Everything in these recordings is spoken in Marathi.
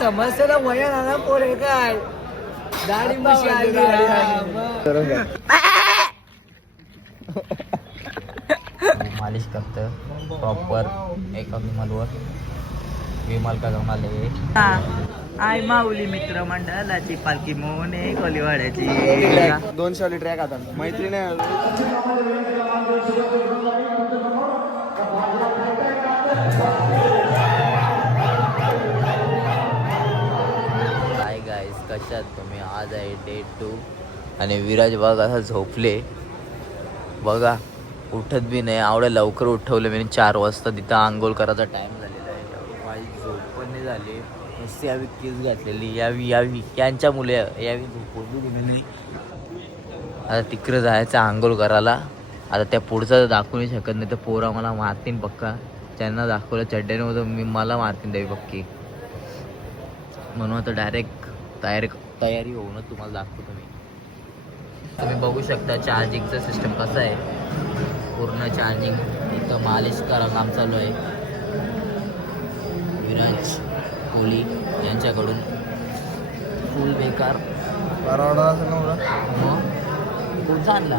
समस्याला वया नाना पोरे काय दाढी मिशी आली मालिश करतं प्रॉपर एका विमलवर. विमल का जाऊन आले आय माऊली मित्र मंडळाची पालखी मोने कोलीवाड्याची 200 वाली ट्रॅक आता मैत्रीण हाय गाईस, कशात तुम्ही? आज आहे डे 2 आणि विराज बघा असं झोपले बघा, उठत बी नाही. आवड्या लवकर उठवलं मी 4 वाजता. तिथं आंघोळ करायचा टाइम झालेला आहे. माझी झोप पण नाही झाली. नुसती यावी केस घातलेली यावी यांच्या मुले यावी झोपवली मी. आता तिकडं जायचं आंघोळ करायला. आता त्या पुढचं दाखवू नाही शकत, नाही तर पोरा मला मारतीन पक्का. त्यांना दाखवलं चड्ड्याने होतं मी, मला मारतीन द्यावी पक्की. म्हणून आता डायरेक्ट तयारी होऊनच तुम्हाला दाखवतो मी. तुम्ही बघू शकता चार्जिंगचं सिस्टम कसं आहे. पूर्ण चार्जिंग. इथं मालिश करा काम चालू आहे विराज कोहली यांच्याकडून. फुल बेकार कोणचा आणला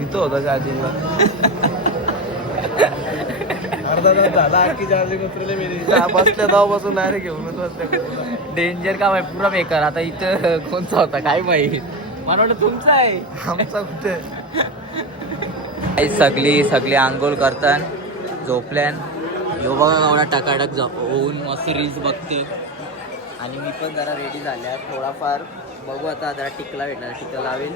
इथं होता चार्जिंगला. अर्धा तास झाला आखी चार्जिंग उतरले मी बसल्या तेव्हापासून डायरेक्ट घेऊनच बसल्या. डेंजर काम आहे पुरा बेकार. आता इथं कोणचा होता काय माहिती, मला वाटलं तुमचा आहे. आमचा कुठे सगळी आंघोळ करतात झोपल्यान. यो बघा एवढा टकाटक होऊन मस्त रील्स बघते. आणि मी पण जरा रेडी झाल्या थोडाफार. बघू आता जरा टिकला भेटला टिकला लावेल.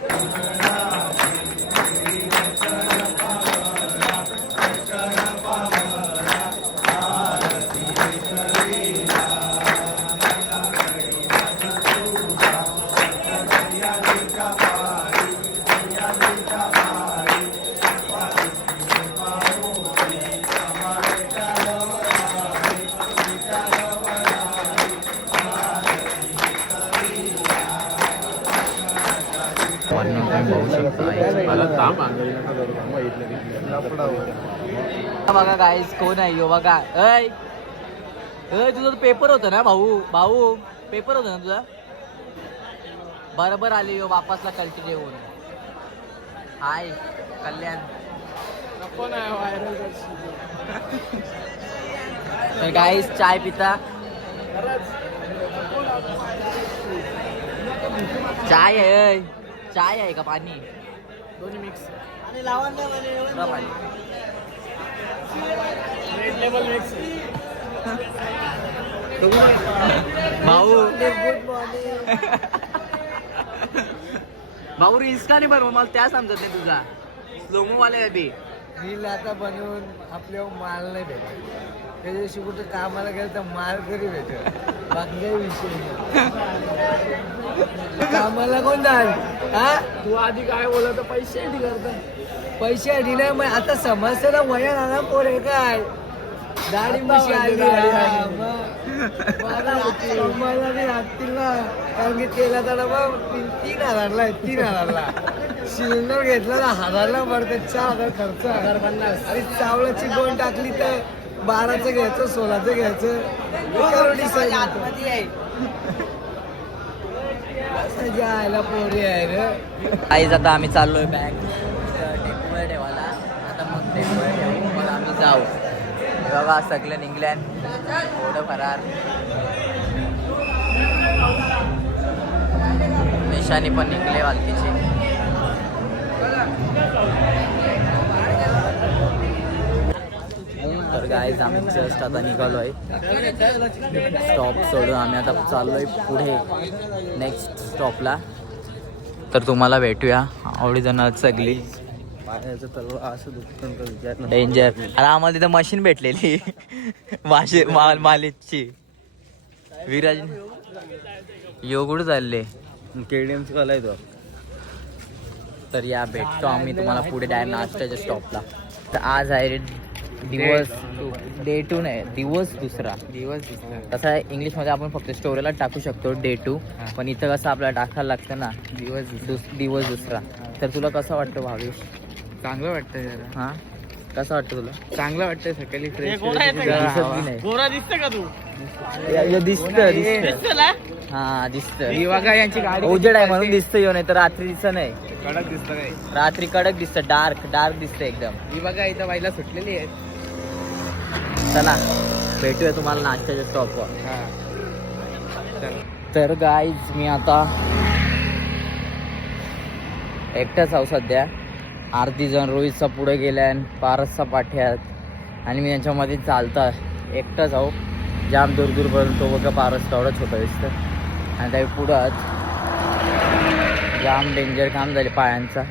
बघा गाईस कोण आहे यो बघा. अय तुझा पेपर होतं ना भाऊ पेपर होतं ना तुझा. बरोबर आले यो वापसला कल्टी देऊन. हाय कल्याण. तर गाईस चाय पिता. चाय आहे का पाणी? दोन्ही मिक्स आणि लावण रेड लेवल मिक्स. भाऊ रील्स का नाही बनव? मला त्या समजत नाही तुझा. स्लोमो वाले बी रील आता बनवून आपल्या माल नाही भेटत. त्या दिवशी कुठं कामाला गेलं तर माल तरी भेटत. बाकी काही विषय नाही. कामाला कोण जाल? हा तू आधी काय बोलत पैसे पैसे नाही. मग आता समस्याला वया नाना पोरे काय दाढी मिशी आली लागतील ना. कारण की तेलाचा डबा 3,000ला आहे. 3,000ला सिलेंडर घेतला ना 1,000ला पडतं. 4,000 खर्च 1,050. आणि चावलाची दोन टाकली तर 12चं घ्यायचं 16चं घ्यायचं. जायला पोरी आहे रे. आईज आता आम्ही चाललोय बॅग टेम्पोवर ठेवायला. आता मग टेम्पोवर ठेवून मग आम्ही जाऊ. बघा सगळं निघल्यान थोडं फरार. निशाणी पण निघले वालकीची. तर गाईज आम्ही जस्ट आता निघालो आहे. स्टॉप सोडून आम्ही आता चाललो आहे पुढे नेक्स्ट स्टॉपला. तर तुम्हाला भेटूया. आवडी जण सगळी डेंजर. अरे आम्हाला तिथं मशीन भेटलेली मालिशची. विराज यो कुठं चालले? केडीएमची वाला आहे तो. तर या भेटतो आम्ही तुम्हाला पुढे डायरेक्ट नाश्त्याच्या स्टॉपला. तर आज आहे दिवस डे 2 नाही, दिवस दुसरा. तसा आहे इंग्लिशमध्ये आपण फक्त स्टोरीला टाकू शकतो डे 2. पण इथं कसं आपल्याला टाकायला लागतं ना दिवस दुसरा. तर तुला कसं वाटतं भावेश? चांगलं वाटतंय जरा. हां कसं वाटतं तुला? चांगलं वाटतंय. सकाळी फ्रेश दिसत बी नाही. गोरा दिसतं का तू? दिसत हा दिसत बघा यांची गाडी उजेड आहे म्हणून दिसत येऊ नाही तर रात्री दिसत नाही कडक दिसत काय रात्री कडक दिसत डार्क डार्क दिसत एकदम ही बघा इथं बाईला सुटलेली आहे. चला भेटूया तुम्हाला नाश्त्याच्या स्टॉपवर. हा चल. तर गाईज मी आता एकटाच आहो सध्या. आरती जण रोहितचा पुढे गेलाय आणि पारसचा पाठ्यात आणि मी यांच्यामध्ये चालता एकटाच आहो. जाम दूर दूरपर्यंत तो बघा पारस तेवढा छोटा दिसतं आणि त्या पुढंच जाम डेंजर काम झाले पायांचा.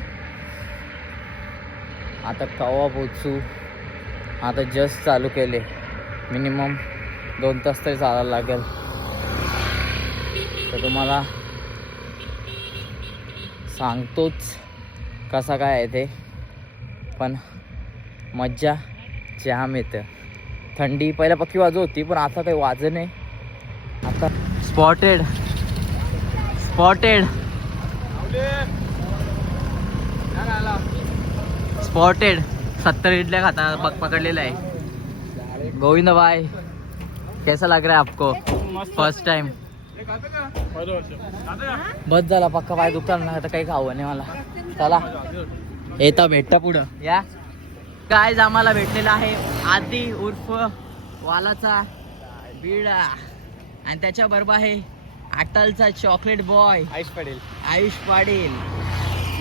आता कवा पोचू. आता जस्ट चालू केले. मिनिमम 2 तास तरी चालायला लागेल. तर तुम्हाला सांगतोच कसा काय आहे ते. पण मज्जा जाम येतं. थंडी पहिला पक्की वाजत होती पण आता काही वाजत नाही. आता स्पॉटेड स्पॉटेड स्पॉटेड 70 इडल्या खाता पकडलेला आहे. गोविंद भाई कैसा लग रहा है आपको फर्स्ट टाइम. बस झाला पक्का पाय दुकान आता काही खावं नाही मला. चला येता भेटता पुढं या. काय आम्हाला भेटलेला आहे आदी उर्फ वालाचा बिडा आणि त्याच्या बरोबर आहे अटलचा चॉकलेट बॉय आयुष पाटील.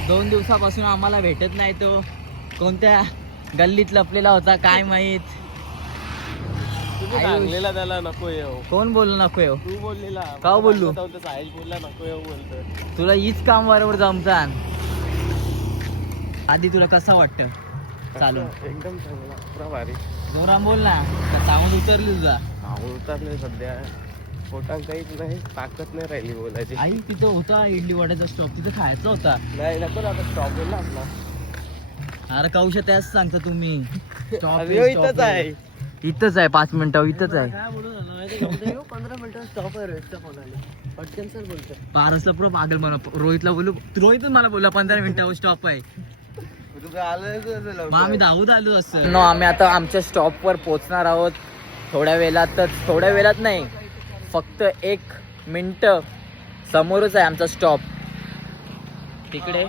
2 दिवसापासून आम्हाला भेटत नाही. तो कोणत्या गल्लीत लपलेला होता काय माहित. त्याला नको येऊ. कोण बोललो नको येऊ. तू बोललेला का बोललो. साहिल बोलला नको येऊ बोलतो. तुला हीच काम बरोबर जमतात. आधी तुला कसं वाटतं चालू. एकदम चांगला पुरा भारी. जोराम बोल ना चांगलं उतरली तुझा. उतरले सध्या पोटात काहीच नाही ताकद नाही राहिली बोलायची. आई तिथं होता इडली वड्याचा स्टॉप तिथं खायचा होता. नाही नको आता स्टॉप बोलला आपला. अरे कौश त्याच सांगता तुम्ही. इथंच आहे. इथंच आहे 5 मिनिटं इथंच आहे. 15 मिनिटं स्टॉप आहे पटकन सर बोलतो. पारसला पुढं पागल म्हणा. रोहितला बोलू रोहितच मला बोलला 15 मिनिटावर स्टॉप आहे. मग आम्ही धावत आलो असं. आम्ही आता आमच्या स्टॉपवर पोहोचणार आहोत थोड्या वेळात नाही फक्त 1 मिनिट समोरच आहे आमचा स्टॉप तिकडे.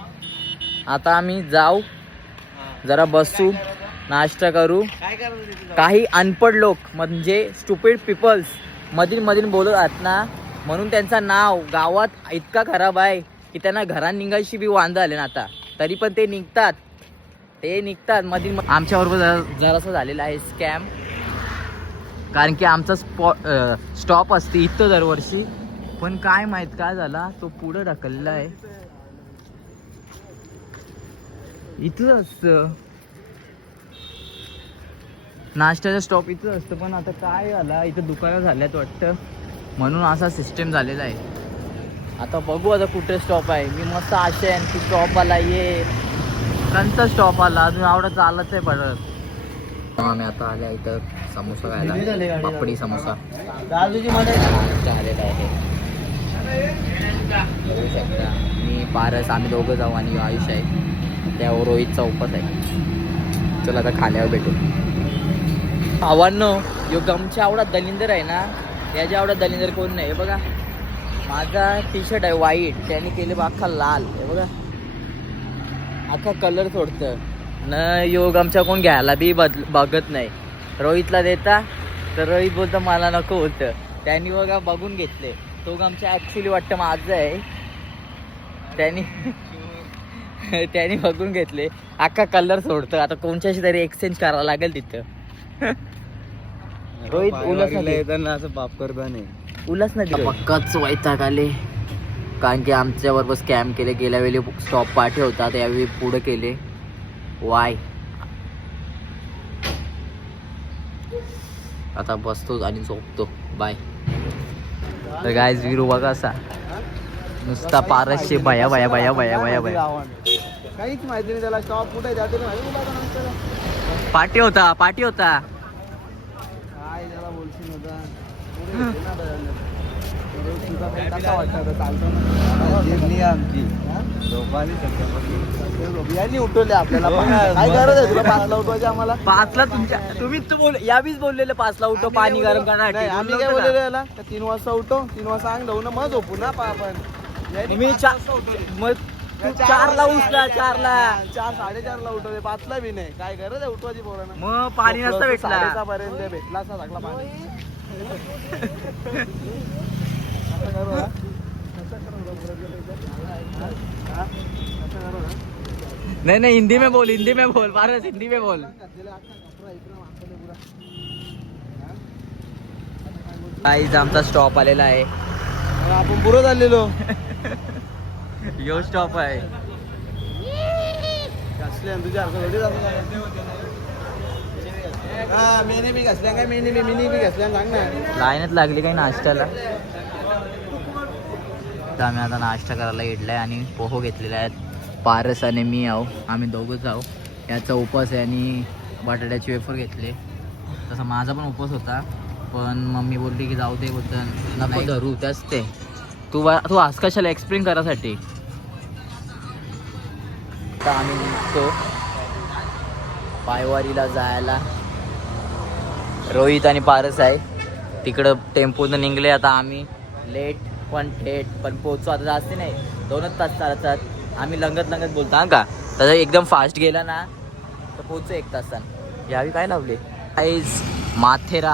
आता आम्ही जाऊ जरा बसू नाश्ता करू. काही अनपढ लोक म्हणजे स्टुपिड पीपल्स मधील बोलत आहेत ना म्हणून त्यांचं नाव गावात इतका खराब आहे की त्यांना घरात निघायची बी वांदा आले ना आता. तरी पण ते निघतात मधील. आमच्याबरोबर जरासं झालेलं आहे स्कॅम. कारण की आमचा स्टॉप असते इथं दरवर्षी पण काय माहित काय झाला तो पुढं ढकलला आहे. इथं असतं नाश्त्याचा स्टॉप इथं असतं पण आता काय झाला इथं दुकानं झाल्यात वाटतं म्हणून असा सिस्टम झालेला आहे. आता बघू आता कुठे स्टॉप आहे. मी मस्त आशा आहे की स्टॉप आला ये त्यांचा स्टॉप आला अजून आवडा चालत आहे परत. आम्ही आता आल्या इथं समोसा खायला पापडी समोसा आलेला आहे. बघू शकता मी पारस आम्ही दोघं जाऊ आणि आयुष आहे त्यावर रोहितचा उपवास आहे. चला आता खाल्यावर भेटू. भावांनो यो गमच्या आवडा दलिंदर आहे ना याच्या आवडा दलिंदर कोण नाही. हे बघा माझा टी शर्ट आहे व्हाईट त्याने केले बा अख्खा लाल. हे बघा अख्खा कलर सोडतं न. योग आमच्या कोण घ्यायला बी बघत नाही. रोहितला देता तर रोहित बोलतं मला नको होतं. त्यांनी बघा बघून घेतले. तो आमच्या ॲक्च्युली वाटतं माझं आहे त्यांनी बघून घेतले. अख्खा कलर सोडतं. आता कोणच्याशी तरी एक्सचेंज करावं लागेल तिथं. रोहित उलस येताना असं बाप करता नाही उलस नाही पक्काच वैताग आले. कारण की आमच्याबरोबर स्कॅम केले. गेल्या वेळी स्टॉप पाठी होता त्यावेळी पुढे केले. वाय आता बसतो आणि झोपतो. बाय. तर गायज विरू बघा असा नुसता पारसशे भया काहीच माहिती नाही त्याला स्टॉप कुठे जाते पाठी होता काय त्याला बोलशील होता कसा वाटतं चालतो ना आमची बियाणी उठवले आपल्याला काय गरज आहे तुला 5ला उठवायची आम्हाला 5ला तुम्ही यावीच बोललेले 5ला उठो पाणी गरम करणार आम्ही काय बोललेलो याला 3 वाजता उठो 3 वाजता अंग धुवून मग झोपू ना आपण तुम्ही मग तू 4ला उठला 4ला 4-4:30ला उठवले 5ला बी नाही काय गरज आहे उठवायची पोरांना मग पाणी नसतं भेटला 6:30 पर्यंत भेटला असा सगळा पाणी नहीं हिंदी में बोल पारस हिंदी में बोल गाईज आमचा स्टॉप आलेला आहे आपण पुरं झालेलो यो स्टॉप आहे तुझ्या मेने बी घसल्या काय मिनी बी घसल्या सांग ना लाईनच लागली काही नाश्त्याला तर आम्ही आता नाश्ता करायला घेतलाय आणि पोहो घेतलेला आहेत पारस आणि मी आहो आम्ही दोघंच आहो याचा उपवास आहे आणि बटाट्याचे वेफर घेतले तसं माझा पण उपवास होता पण मम्मी बोलली की जाऊ दे होतं नको धरू त्याच ते तू आज कशाला एक्सप्लेन करायसाठी आता आम्ही निघतो पायवारीला जायला रोहित आणि पारस आहे तिकडं टेम्पोनं निघले आता आम्ही लेट पण थेट पण पोहोचू आता जास्त नाही 2च तास चालतात आम्ही लंगत बोलतो हा का तसं एकदम फास्ट गेला ना तर पोहोचू 1 तासानं यावी काय लावले आईज माथेरा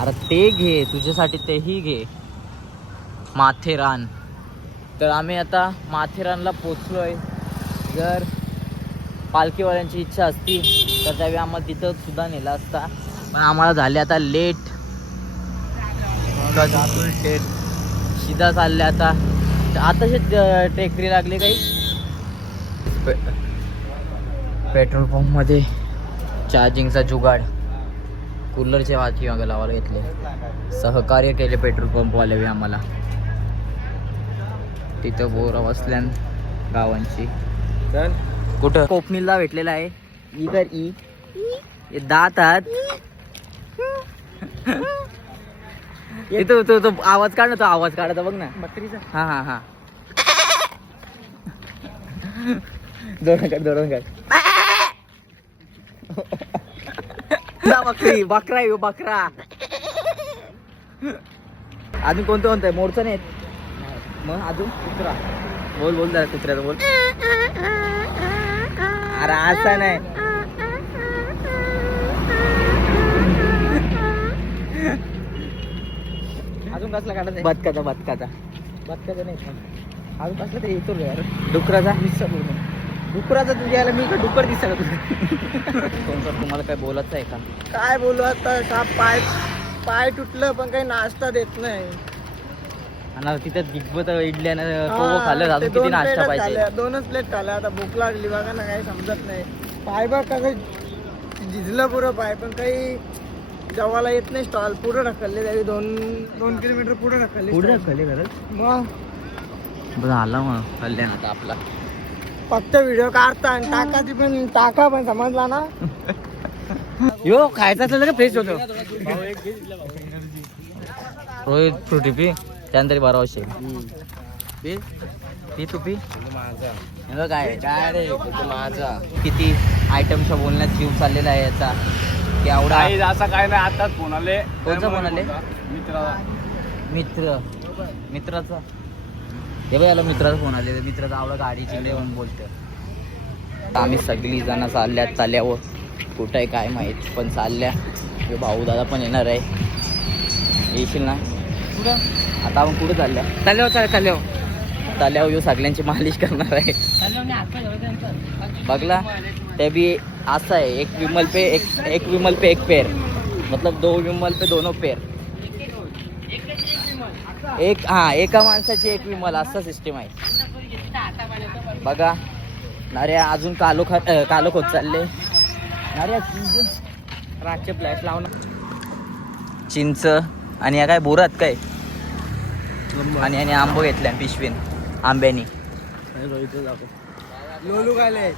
अरे ते घे तुझ्यासाठी तेही घे माथेरान तर आम्ही आता माथेरानला पोचलोय जर पालखीवाल्यांची इच्छा असती तर त्यावेळी आम्हाला तिथं सुद्धा नेला असता पण आम्हाला झाले आता लेट सीधा चालले आताशे टेकरी लागले काही पेट्रोल पंपमध्ये चार्जिंगचा जुगाड कूलरचे वाची मागं लावायला घेतले सहकार्य केले पेट्रोल पंपवाले आम्हाला तिथं बोरा बसल्यान गावांची कुठं कोकणीला भेटलेला आहे इधर ई दातात तो आवाज काढ ना तो आवाज काढायचा बघ ना बकरीचा हा जोरात बकरी बकरा आहे बकरा अजून कोणतं आहे मोरचं नाही मग अजून कुत्रा बोल जरा कुत्र्याचं बोल अरे असा नाही अजून कसला काढायचा बदकाचा नाही अजून कसला तरी येतो यार डुकराचा डुकराचा तुझ्या यायला मी का डुकर दिसला तुमचं तुम्हाला काय बोलायचं आहे का काय बोलू आता का पाय तुटलं पण काही नाश्ता देत नाही आणि तिथं गिजबत इडल्यानं पोहो खाल्लं अजून किती नाश्ता पाहिजे 2च प्लेट खाल्ल्या आता भूक लागली बघा ना काही समजत नाही पाय बघ कसं झिजलं पुरं पाय पण काही जेवायला येत नाही स्टॉल पुढे ढकलले त्यावेळी 2 किलोमीटर पुढे ढकलले खरंच मग झाला मग कल्याण आता आपला फक्त व्हिडिओ काढता आणि टाका पण समजला ना यो खायचा असलं का फ्रेश होतो रोहित फ्रुटी पी त्यानंतर 12 वर्ष ती तू पी काय माझा किती आयटमच्या बोलण्यात जीव चाललेला आहे याचा की एवढा असं काय नाही आताच फोन आले कोणचा फोन आले मित्राचा हे बघ याला मित्राचा फोन आले मित्राचा आवडा गाडीची येऊन बोलतो आम्ही सगळी जण चालल्यावर कुठं आहे काय माहीत पण चालल्या भाऊ दादा पण येणार आहे येशील ना कुठं आता आपण कुठं चालल्यावर यो सगळ्यांची मालिश करणार आहे बघला ते भी असं आहे एक विमल पे एक पेर मतलब 2 विमल पे दोनों पेर एका माणसाची 1 विमल असा सिस्टीम आहे बघा नार्या अजून कालो खोत चालले नार्या रातचे फ्लॅश लावणार चिंच आणि या काय बोरात काय आणि आंबो घेतल्या पिशवीन आंब्यानी लोलू खायले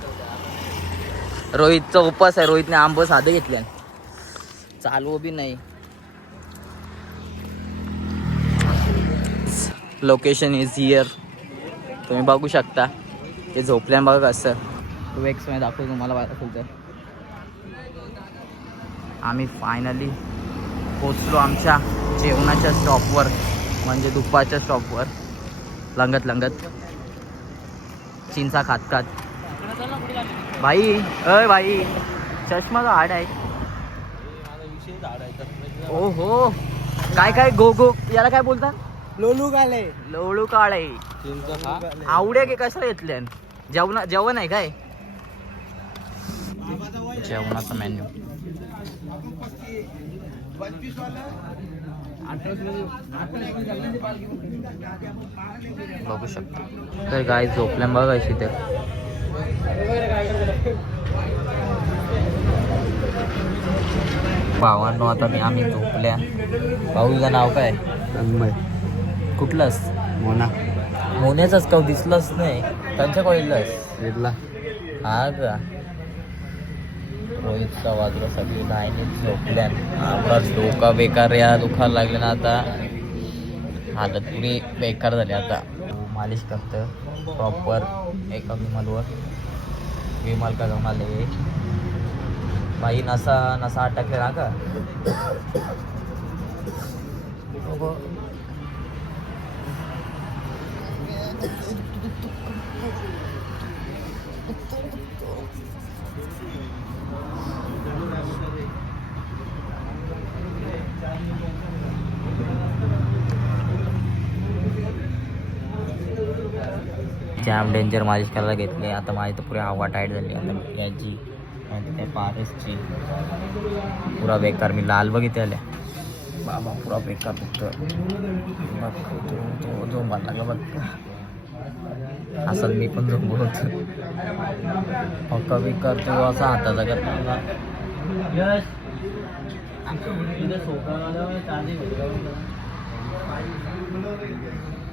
रोहितचा उपवास आहे रोहितने आंब साधे घेतल्या चालू बी नाही लोकेशन इज हिअर. तुम्ही बघू शकता ते झोपल्या बघा कसं. 2x मध्ये दाखवतो तुम्हाला पाहिजे असेल तर. आम्ही फायनली पोचलो आमच्या जेवणाच्या स्टॉपवर, म्हणजे दुपारच्या स्टॉपवर. लंगत लंगत चिंचा खात खात. भाई अय भाई चष्माचा हाड आहे. ओ हो काय काय गो गो याला काय बोलतात? लोलू काले. लोळू काळे आवडे की कशाला घेतल्या? जेवण आहे काय? जेवणाचा मेन्यू बघू शकता. तर गाय झोपल्या बघा अशी. तर भावांनो आता आम्ही झोपल्या. भाऊचं नाव काय? कुठलंच? मोना. मोन्याचाच काव दिसलंच नाही. त्यांच्या कॉलेजलाच हा का? रोहितचा वाजला सगळी नाही झोपल्या. आताच डोका बेकार या दुखायला लागले ना. आता हालत पुरी बेकार झाली. आता मालिश करतं प्रॉपर एका विमाल का गमाले बाई. नसा अटकले ना का? जाम डेंजर मालिश करायला घेतली. आता माझी तर पुरी हवा टाईट झाली. आता याची काय पारसची पुरा बेकार. मी लाल बघितले आल्या बाबा. पुरा बेकार फक्त झोंबा लागला बघ. असं मी पण झोंबत होतो. पक्का बेकार तो असा हाताचा करता.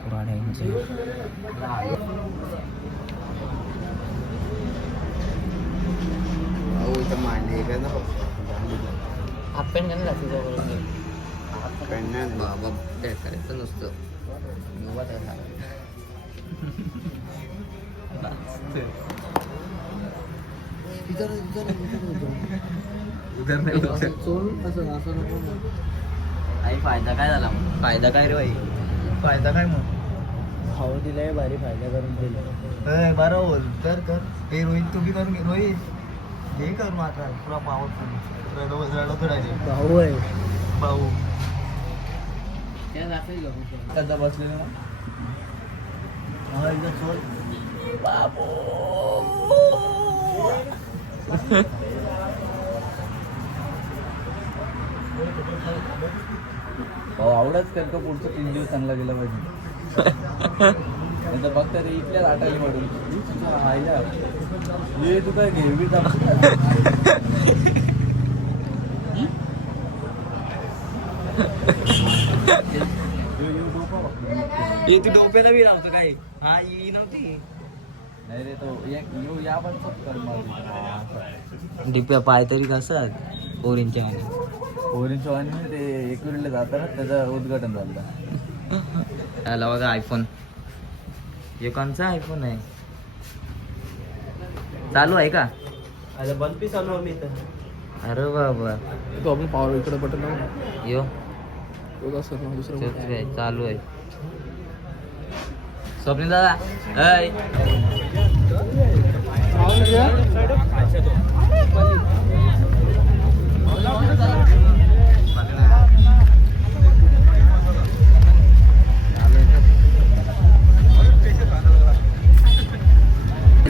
पुरा डेंजर. आपण बाबा करायचं नसतं. फायदा काय झाला? फायदा काय रे भाई? फायदा काय मग? भाऊ दिलाय भारी फायदा करून दिला. बरं बोल. कर कर. हे रोहित तुम्ही करून घे. रोहित हे कर मात्र पुरा पावत रडत राहिले. भाऊ आहे भाऊ त्याचा बसलेला बाबू. भाऊ आवडच कर का पुढचं 3 दिवस चांगला गेला पाहिजे. नंतर फक्त ते इथल्याच आटायला म्हणून ये तू काय घेवी तू डोपेला बी लावतो काय? हा ही नव्हती. नाही रे तो या पण कर. डिप्या पाय तरी कसं ओरिंच्या ओरिंचवानी ते एकविरीला जाताना त्याचं उद्घाटन झालं. त्याला बघा आयफोन. हे कोणचा आयफोन आहे? चालू आहे का? अरे बल्ब चालू आम्ही इथं. अरे बाबा तो आपण पॉवर इकडे बटन लावू. यो दुसरं चालू आहे. स्वप्नील दादा अय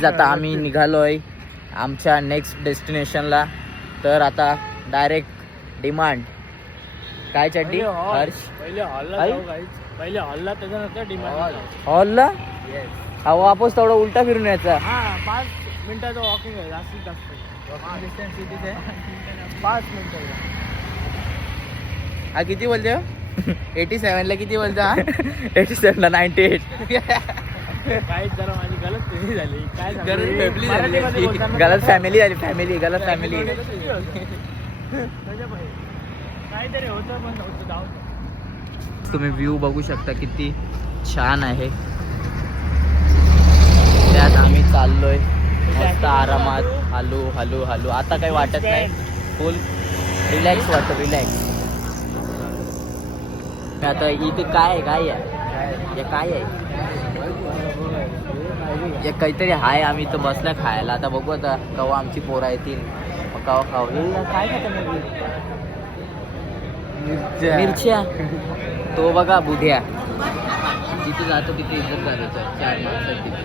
आता आम्ही निघालोय आमच्या नेक्स्ट डेस्टिनेशनला. तर आता डायरेक्ट डिमांड. काय चड्डी हर्ष? पहिले हॉलला त्याच्यानंतर डिमांड. हॉलला वापस थोडं उलटा फिरून यायचा. 5 मिनिटाचं वॉकिंग आहे. जास्तीत जास्त डिस्टन्स किती आहे? 5 मिनिटं. हा किती बोलते? 87 ला किती बोलता? 87 ला 98. काहीच जरा माझी गलत फॅमिली झाली. काय गलत फॅमिली झाली. गलत फॅमिली. काहीतरी होतं पण नव्हतं. जाऊ तुम्ही व्ह्यू बघू शकता किती छान आहे. त्यात आम्ही चाललोय मस्त आरामात हलू हलू हलू. आता काही वाटत नाही, फुल रिलॅक्स वाटतं, रिलॅक्स. आता इथे काय आहे हे काय आहे? हे काहीतरी आहे. आम्ही इथं बसला खायला. आता बघू आता केव्हा आमची पोरं येतील मग केव्हा खाऊ. हे काय खाता मिरच्या. तो बघा बुध्या जिथे जातो तिथे इज्जत करायचं. 4 माणसं तिथे.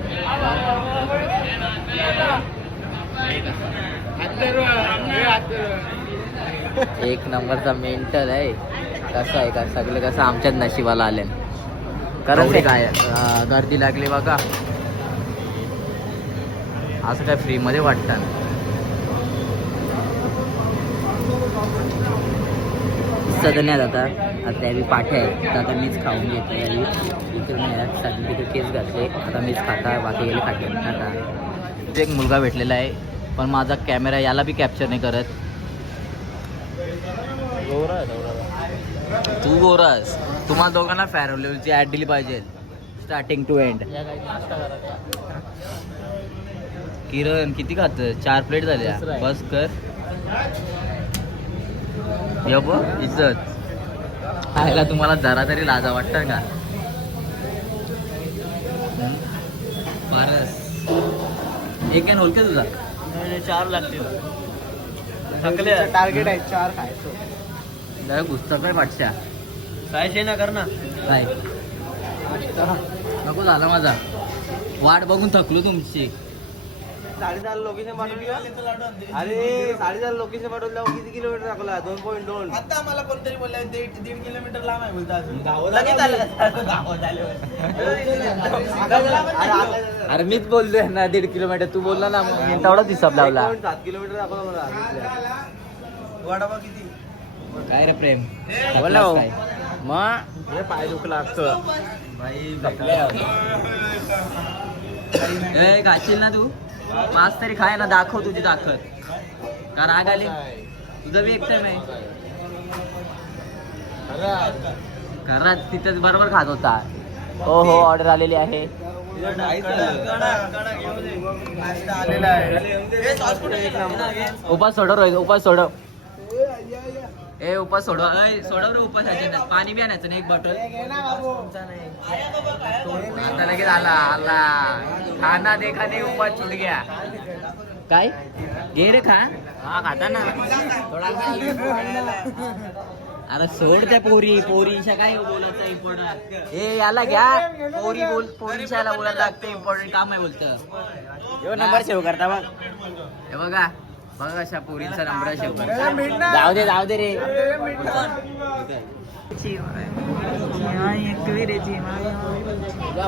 एक नंबरचा मेंटल आहे. कसं आहे का सगळं कसं आमच्याच नशिबाला आले. कारण ते काय गर्दी लागली बघा. असं काय फ्री मध्ये वाटतं. सदण्यात आता त्यावेळी पाठ्या आहेत तर आता मीच खाऊन घेतो. यावेळी इकडे नाही सर्टिफिकेट केस घातले. आता मीच खाता, बाकी गेले खाते खाता. एक मुलगा भेटलेला आहे पण माझा कॅमेरा याला बी कॅप्चर नाही करत. तू गोरास. तुम्हाला दोघांना फेअरवलीची ॲड दिली पाहिजे स्टार्टिंग टू एंड. किरण किती खात? 4 प्लेट झाल्या. बस कर. इज्जत खायला तुम्हाला जरा तरी लाजा वाटतं का? बरस एक आहे होल का तुझा? 4 लागतील. टार्गेट आहे 4 खायचं. पुस्तक काय पाठशा काय शे ना कर ना. काय नको झाला माझा. वाट बघून थकलो तुमची. 4.5 लोकेशन पाठवली. अरे 4.5 लोकेशन पाठवलं. किती किलोमीटर टाकला? 2.2. आता आम्हाला कोणतरी बोलला 1.5 किलोमीटर लांब आहे बोलता. अरे मीच बोललोय ना 1.5 किलोमीटर. तू बोलला ना मग तेवढाच हिसाब लावला. 7 किलोमीटर दाखवला मला. वडापाव किती? काय रे प्रेम बोला हो. काय मग पाय दुखला असतं ए घाशील ना तू. 5 तरी खाय ना. दाखव तुझी ताकद. का राग आली? तुझं बी एकटं नाही. घरात तिथेच बरोबर खात होता. हो हो ऑर्डर आलेली आहे. उपास सोडव रोहित. उपास सोडव. ए उपास सोडव. सोडव रे उपास. पाणी बी आणायचं नाही. 1 बॉटल. आता लगेच आला खाना देखा नाही उपास छुट गया. काय घे रे खा. हा खाता ना. अरे सोड त्या पोरीच्या काय बोलायचं इम्पॉर्टंट. ए याला घ्या. पोरीच्या बोलायला लागतं. इम्पॉर्टंट काम आहे बोलतं. नंबर सेव्ह करता बघ. हे बघा अशा पोरींचा नंबर सेव्ह करता. जाऊ दे रे.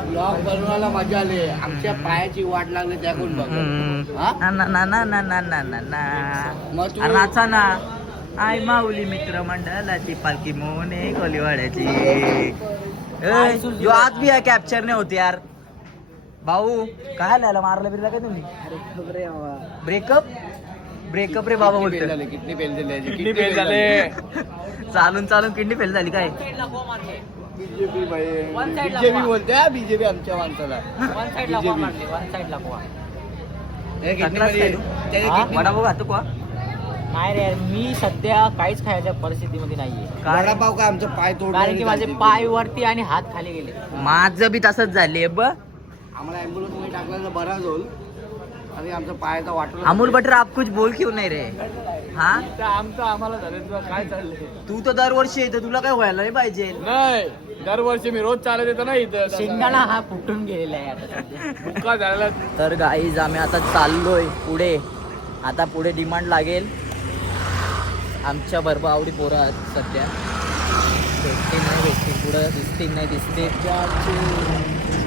ब्लॉग बनवायला मजा आली. आमच्या पायाची वाट लागली त्याकडून बघ. नाचा ना. आय माऊली मित्र मंडळाची पालखी मोने कोलीवाड्याची. आज भी कॅप्चर नाही होते यार. भाऊ काय लिहायला मारलं बिरला काय तुम्ही? ब्रेकअप रे बाबा बोलतो. किडनी फेल झाले. चालून किडनी फेल झाली काय? बीजेपी बोलते. बीजेपी आमच्या माणसाला वडापाव खातो का? नाही रे मी सध्या काहीच खायच्या परिस्थितीमध्ये नाहीये. वडापाव काय आमचं पाय तोड. कारण की माझे पाय वरती आणि हात खाली गेले. माझं बी तसंच झाले. आम्हाला ऍम्ब्युलन्स मध्ये टाकलं तर बरा होईल. आणि आमचा पायाचा वाटलं. अमूल बटर आप कुछ बोल क्यों नाही रे? हा आमचं आम्हाला झालं. काय चाललंय? तू तर दरवर्षी येतो. तुला काय व्हायला नाही पाहिजे. नाही दरवर्षी मी रोज चालत येतो ना इथं. शेंगदाणा हा फुटून गेलेला आहे आता सध्या. मुक्का झाला. तर गाईज आम्ही आता चाललोय पुढे. आता पुढे डिमांड लागेल. आमच्या भरपूर आवडी पोरं आहेत सध्या. भेटतील पुढं दिसतील नाही दिसते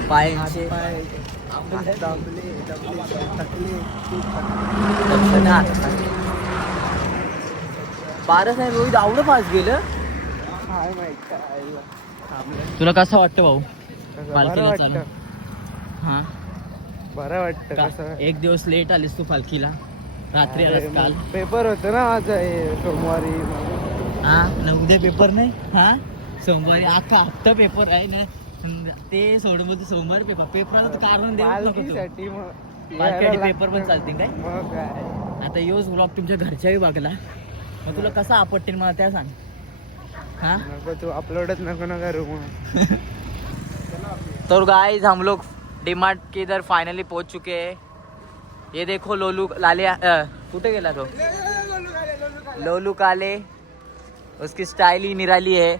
पायांचे. पारस नाही रोहित आवडं फास्ट गेलं. तुला कसं वाटतं भाऊ पालखीला चालू? हा बरं वाटतं. एक दिवस लेट आलीस तू पालखीला. रात्री आलास काल. पेपर होतं ना माझं सोमवारी. हा उद्या पेपर नाही. हा सोमवारी अख्खा हप्ता पेपर आहे ना, ते सोडून बोलतो सोमवार पेपराला कारण पालखीसाठी मग पेपर पण चालतील काय. मग काय. आता योच ब्लॉग तुमच्या घरच्याही बघला, मग तुला कसा आपटतील मला त्या सांग. हाँ नको तू अपलोडच नको ना करू मग. तो गाइस हम लोग डीमार्ट के इधर फाइनली पहुंच चुके हैं. ये देखो लोलू लाले कुठे गेला तो लोलू काले. उसकी स्टाइल ही निराली है.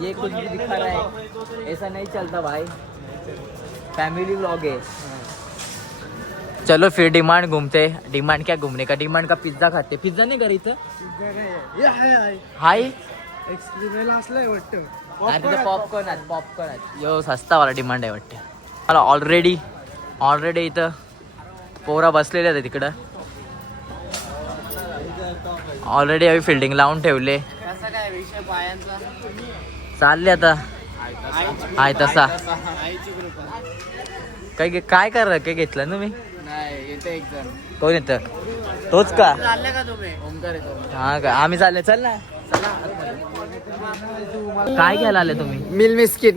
ये कुछ भी दिखा रहा है, ऐसा नहीं चलता भाई. फैमिली व्लॉग है. चलो फिर डिमांड घूमते. डिमांड क्या घूमने का, डिमांड का पिझ्झा खाते. पिझ्झा नाही करी इथं हाय. एक्सपिरियन्स असलंय वाटतं. अरे पॉपकॉर्न आहेत, पॉपकॉर्न आहेत. यो सस्ता वाला डिमांड आहे वाटते मला. ऑलरेडी इथं पोरा बसलेले आहेत तिकडं. ऑलरेडी आम्ही फिल्डिंग लावून ठेवले. कसा काय विषय पायांचा. चालले आता आहे तसा. आईची कृपा. काय कर काय घेतलं तुम्ही. नाही येते एक जण. कोण येतं तोच का. चालले का तुम्ही. ओमकार येतो. हा का आम्ही चालले. चल ना. काय घ्यायला आले तुम्ही. Mill biscuit.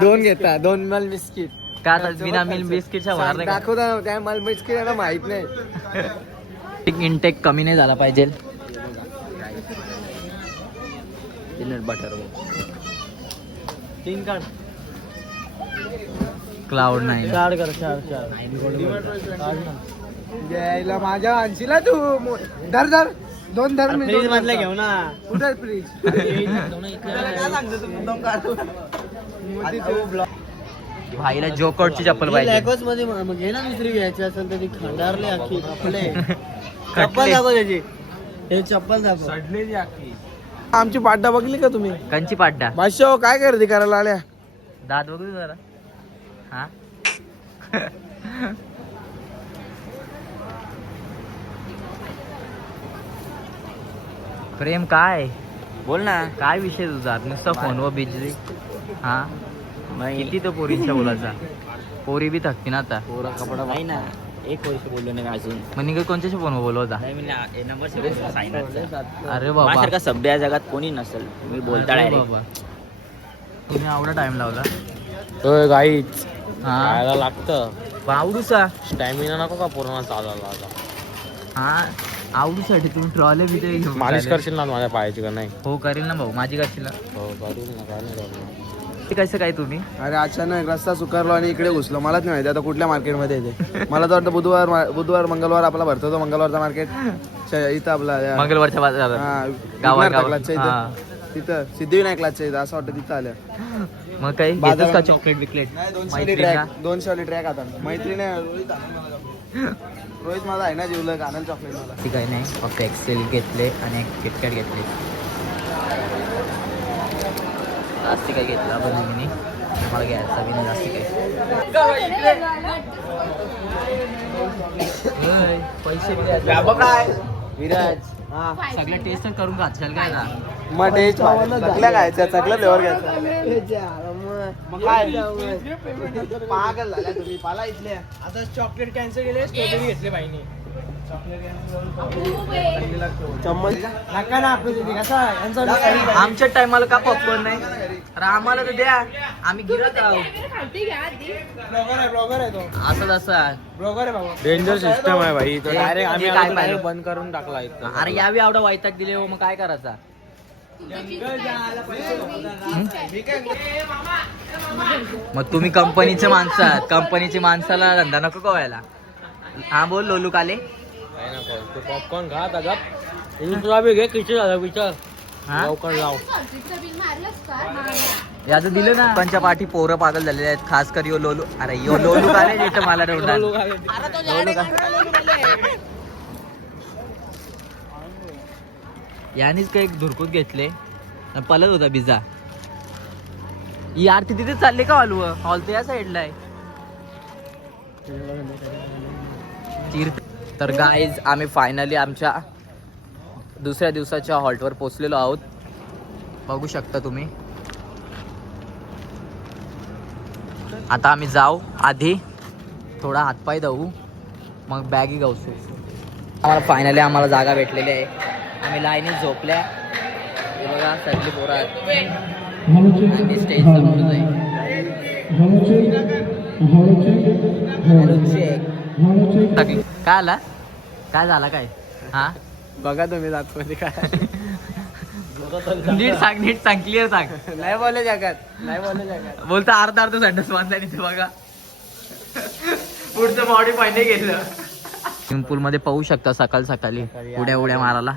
दोन घेता. 2 मिल बिस्किट. का आता बिना मिल्क बिस्किटच्या होणार नाही का? दाखवता ना त्या मिल बिस्किट यांना माहित नाही. इंटेक कमी नाही झाला पाहिजे. पीनट बटर तीन कार्ड क्लाउड नाही. चार कर चार द्यायला माझ्या आणशीला तू. धर 2 धर. मी फ्रीज 2 मधले धरतो. घेऊ ना. कुठे फ्रीज. भाईला जोकॉटची चप्पल पाहिजे. लॅगोस मध्ये घे ना दुसरी घ्यायची असेल तर ती खंडारली अख्खी कपडे. चप्पल दाखव त्याची. हे चप्पल दाखव. सडलेली आखी. आमची पाड्डा बघली का तुम्ही. कंची पाड्डा. भाष्य काय गर्दी करायला आल्या. दात बघू जरा. हा प्रेम काय बोल ना. काय विषय तुझा नुसतं फोनवर बिजली. हा किती तो पोरींच्या बोलायचा. पोरी बी थकती ना आता. कपडा नाही ना. एक वर्ष बोललो नाही अजून. म्हणजे कोणत्याशी फोन बोलवता. नाही मी नंबर सांगितलं. अरे बाबा माझ्यासारखा सभ्य या जगात कोणी नसेल. मी बोलता अरे डायरेक्ट. बाबा तुम्ही एवढा टाइम लावला. गाईच हा खायला लागतं. आवडूसा स्टॅमिना नको का पूर्ण चालायला आता. हा आवडूसाठी तुम्ही ट्रॉले बी ते घेऊन मालिश चालले. करशील ना माझ्या पायाची का नाही. हो करेल ना भाऊ. माझी करशील ना. हो करील ना. काय नाही करणार. ते कसं काय तुम्ही. अरे अचानक रस्ता सुकारलो आणि इकडे घुसलो. मलाच नाही माहिती आता कुठल्या मार्केटमध्ये येते. मला तर वाटतं बुधवार मंगळवार आपला भरतो तो मंगळवारचा मार्केट इथं आपला मंगळवारच्या बाजारात गावात- क्लासच्या हा. इथं तिथं सिद्धिविनायक क्लासच्या इथं असं वाटतं तिथं आलं. मग काही बाजारात- घेतोस का चॉकलेट बिकलेट. 200 वाली ट्रॅक आता मैत्रीने रोहित माझा आहे ना जीवलग आनंद चॉकलेट मला. ती काही नाही फक्त एक्सेल घेतले आणि एक किटकॅट घेतले. जास्त काही घेतला पण मी मला घ्यायचा बी नाही जास्त काही. पैसे बी द्यायचे. विराज सगळं टेस्ट करून खाशाल काय ना. मग टेस्ट चकल्या खायच्या. चकल्या फ्लेवर घ्यायचा. मग काय पागल झाल्या तुम्ही. पाला इथल्या आता चॉकलेट कॅन्सल केले. स्ट्रॉबेरी घेतले बाईने. चम्मच नका ना आपलं कसा यांचा. आमच्या टायमाला का पॉपकॉर्न नाही. अरे आम्हाला तर द्या. आम्ही गिरत आहोत. ब्लॉगर आहे तो. असं तसं. ब्लॉगर आहे बाबा. डेंजर सिस्टम आहे भाई. हे- डायरेक्ट आम्ही हे काय आलो पाहिलं? तर बंद करून टाकला इथं. अरे यावी एवढा वैताग दिले हो मग काय करायचा. मग तुम्ही कंपनीचे माणसं आहात. कंपनीची माणसाला धंदा नको कवायला. हा बोल लोलू काले. पॉपकॉर्न खा आता गप. तुला बी घे. किती झालं विचार. हा लवकर लाव. याचं दिलं ना. पंच्या पाठी पोरं पागल झालेले आहेत. खास कर यो लोलू. अरे यो लोलू काले येतं मला डोंडा. यानेच काही धुरकूत घेतले आणि पलत होता पिझ्झा. ही आरती तिथे चालली का हॉल हॉल तर या साईडला आहे. तर गाईज आम्ही फायनली आमच्या दुसऱ्या दिवसाच्या हॉल्टवर पोचलेलो आहोत. बघू शकता तुम्ही. आता आम्ही जाऊ. आधी थोडा हातपाय धुवू मग बॅगी गावसू. आम्हाला फायनली जागा भेटलेली आहे. आम्ही लाईनीत झोपल्या. हे बघा सगळी पोरं आहेत आणि स्टेज समोरच आहे. काय आला काय झाला काय हा बघा तुम्ही दाखवते काय नीट सांग क्लिअर सांग. नाही बोलले जगात बोलता अर्धा संडास बांधला तिथे बघा. पुढचं बॉडी पाहिजे गेलं. स्विमिंग पूल मध्ये पाहू शकता सकाळी उड्या मारायला.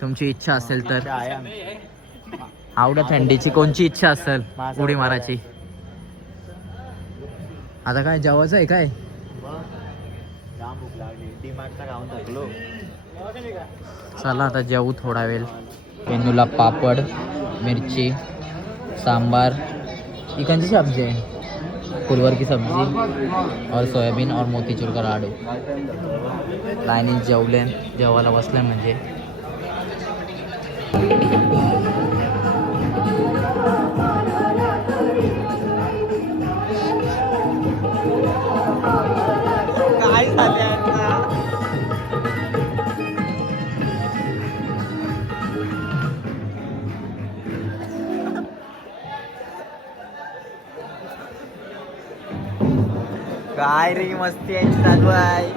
तुमची इच्छा असेल तर आवड्या थंडीची कोणची इच्छा असेल उडी मारायची. आता काय जेवायचं आहे काय चला आता जेवू थोडा वेळ. मेनूला पापड मिरची सांबार चिकनची सब्जी है फुलवर की सब्जी और सोयाबीन और मोतीचूर का लाडू. लाईनीत जेवायला बसल्या म्हणजे काय झाले काय रे मस्ती यांची चालू आहे.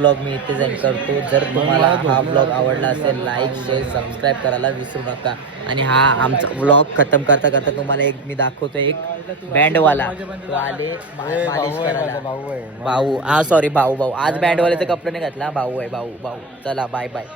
ब्लॉग मी इथेच एंड करतो. जर तुम्हाला हा ब्लॉग आवडला असेल लाईक शेअर सबस्क्राईब करायला विसरू नका. आणि हा आमचा ब्लॉग खतम करता करता तुम्हाला एक मी दाखवतो. एक बँडवाला तो आले मालिश करायला. भाऊ हा सॉरी भाऊ आज बँडवाल्याचे कपडे नाही घातला. भाऊ आहे भाऊ. चला बाय बाय.